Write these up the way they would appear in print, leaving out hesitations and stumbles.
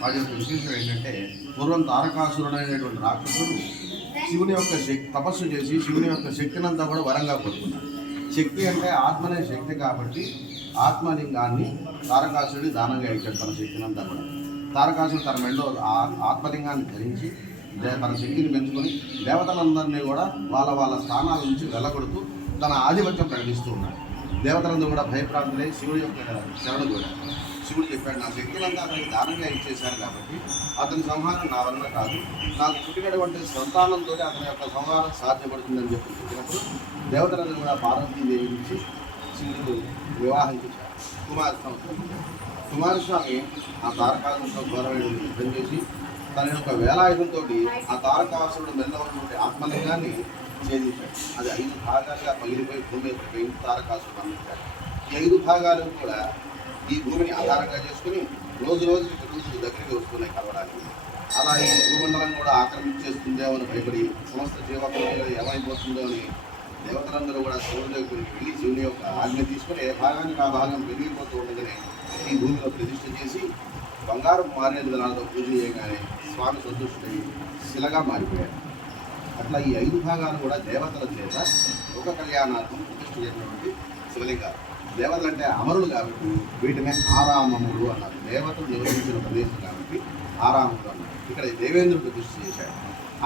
వాటి యొక్క విశేషం ఏంటంటే పూర్వం తారకాసురుడు అనేటువంటి రాక్షసుడు శివుని యొక్క తపస్సు చేసి శివుని యొక్క శక్తినంతా కూడా వరంగా కోరుకున్నాడు. శక్తి అంటే ఆత్మనే శక్తి కాబట్టి ఆత్మలింగాన్ని తారకాసురుడి దానంగా ఇచ్చాడు. తన శక్తినంతా కూడా తారకాసురుడు తన మెండో ఆత్మలింగాన్ని ధరించి తన శక్తిని పెంచుకొని దేవతలందరినీ కూడా వాళ్ళ వాళ్ళ స్థానాల నుంచి వెళ్ళగొడుతూ తన ఆధిపత్యం ప్రకటిస్తూ ఉన్నాడు. దేవతలందరూ కూడా భయప్రాంతులై శివుడి యొక్క శరణు కూడా శివుడు చెప్పాడు, నా శక్తులంతా అతనికి దానంగా ఇచ్చేశారు కాబట్టి అతని సంహారం నా వలన కాదు, నాకు పుట్టినటువంటి సంతానంతో అతని యొక్క సంహారం సాధ్యపడుతుందని చెప్పినప్పుడు దేవతలందరూ కూడా పార్వతీదేవి నుంచి శివుడు వివాహం చేశారు. కుమారస్వామి ఆ తారకాసురుడితో ఘోరమైన యుద్ధం చేసి తన యొక్క వేలాయుధంతో ఆ తారకాసురుడు మెల్ల ఉన్నటువంటి ఆత్మలింగాన్ని ఛేదించాడు. అది 5 భాగాలుగా పగిలిపోయి భూమి యొక్క తారకాసురుడు అందించాడు. ఈ 5 భాగాలు కూడా ఈ భూమిని ఆధారంగా చేసుకుని రోజు రోజుకి పెరుగుతూ దగ్గరికి వస్తున్నాయి కలవడానికి. అలా ఈ భూమండలం కూడా ఆక్రమించేస్తుందేమో అని భయపడి సమస్త జీవకులు ఏమైపోతుందో అని దేవతలందరూ కూడా శివుడి దగ్గరికి వెళ్ళి శివుని యొక్క ఆజ్ఞ తీసుకుని ఏ భాగానికి ఆ భాగం పెరిగిపోతూ ఉండగానే ఈ భూమిలో ప్రతిష్ఠ చేసి బంగారం మారిన విధానాలతో పూజ చేయగానే స్వామి సంతుష్టుడై శిలగా మారిపోయాడు. అట్లా ఈ 5 భాగాలు కూడా దేవతల చేత ఒక కళ్యాణార్థం ప్రతిష్ఠ చేసినటువంటి శివలింగాలు. దేవతలు అంటే అమరులు కాబట్టి వీటిని ఆరామములు అన్నారు. దేవతలు నివసించిన ప్రదేశం కాబట్టి ఆరాములు అన్నారు. ఇక్కడ దేవేంద్రుడు ప్రతిష్ఠ చేశాడు.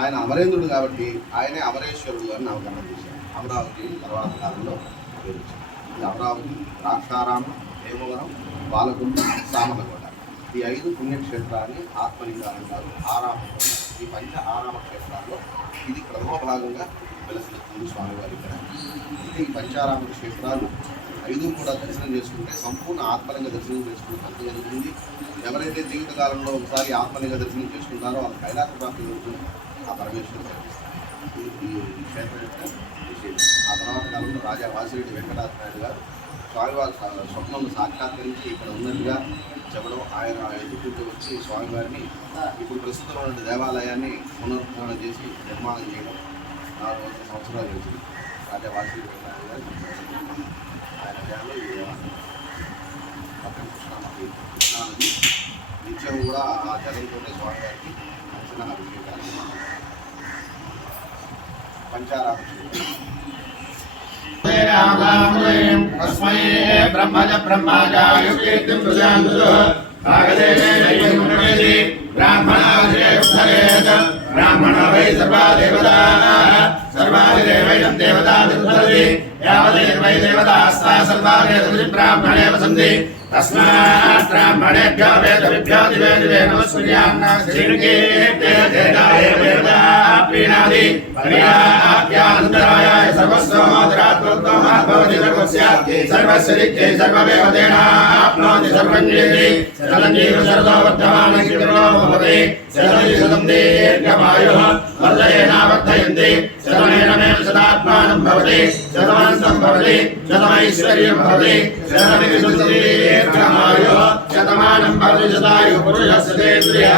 ఆయన అమరేంద్రుడు కాబట్టి ఆయనే అమరేశ్వరుడు అని నామకరణం చేశాడు. అమరావతి తర్వాత కాలంలో పేరుచ్చాడు. ఇది అమరావతి, ద్రాక్షారామం, హేమవరం, బాలకుండ, సామలకోట ఈ 5 పుణ్యక్షేత్రాన్ని ఆత్మలింగాలు అంటారు. ఆరామం ఈ పంచ ఆరామ క్షేత్రాల్లో ఇది ప్రథమ భాగంగా వెలసిస్తుంది స్వామివారి ఇక్కడ. ఈ పంచారామ క్షేత్రాలు 5 కూడా దర్శనం చేసుకుంటే సంపూర్ణ ఆత్మలింగ దర్శనం చేసుకునే ఫలితం జరుగుతుంది. ఎవరైతే జీవితకాలంలో ఒకసారి ఆత్మలింగ దర్శనం చేసుకుంటారో వాళ్ళ కైలాస ప్రాప్తి జరుగుతుంది. ఆ పరమేశ్వరుడు కనిపిస్తారు. ఈ క్షేత్రం యొక్క విశేషం. ఆ తర్వాత కాలంలో రాజా వాసిరెడ్డి వెంకటాచనాయుడు గారు స్వామివారి స్వప్నంలో సాక్షాత్కరించి ఇక్కడ ఉన్నట్టుగా చెప్పడం, ఆయన ఎదుర్కొంటూ వచ్చి స్వామివారిని ఇప్పుడు ప్రస్తుతం ఉన్న దేవాలయాన్ని పునరుద్ధరణ చేసి నిర్మాణం చేయడం 400 సంవత్సరాలు జరిగింది. రాజా వాసిరెడ్డి వెంకటాచనాయుడు గారు ఆయన జయంలో ఈ దేవాలయం పక్కన కృష్ణానది నిత్యం కూడా ఆ జలంతోనే స్వామివారికి నచ్చిన అభిషేకాలు పంచారాభిషేకం. तस्मै ब्रह्मज ब्रह्माजायुकीर्तिं प्रजान्तु भागदेवेनैवमुनेति ब्राह्मणादिरेभ्येत ब्राह्मणो वै सर्वा देवताः सर्वादिदेवैनं देवतादिर्भवति यावदेवै देवतास्ता सर्वादेवति ब्राह्मणे वसन्ति तस्मात् ब्राह्मणेभ्यो वेदविभ्यो दिवे दिवे नमस्कुर्यान्न श्रीनिकेते देदाय वेदा प्रीणादि पर्याप्यान्तरायाय सर्वस्वोदरात्मोत्तमात् भवति सर्वस्य सर्वस्य दिक्खे सर्वमेवतेनाप्नोति सर्वं येति शतञ्जीव शरदो वर्धमानं कीर्तनो भवति शतञ्जीव शतं दीर्घमायुः वर्धयेनावर्धयन्ति शतमेनमेव शतात्मानं भवति शतमन्तं भवति शतमैश्वर्यं भवति शतमिदीर्घमायुः शतमानं भवति शतायुः पुरुषस्य तेन्द्रियः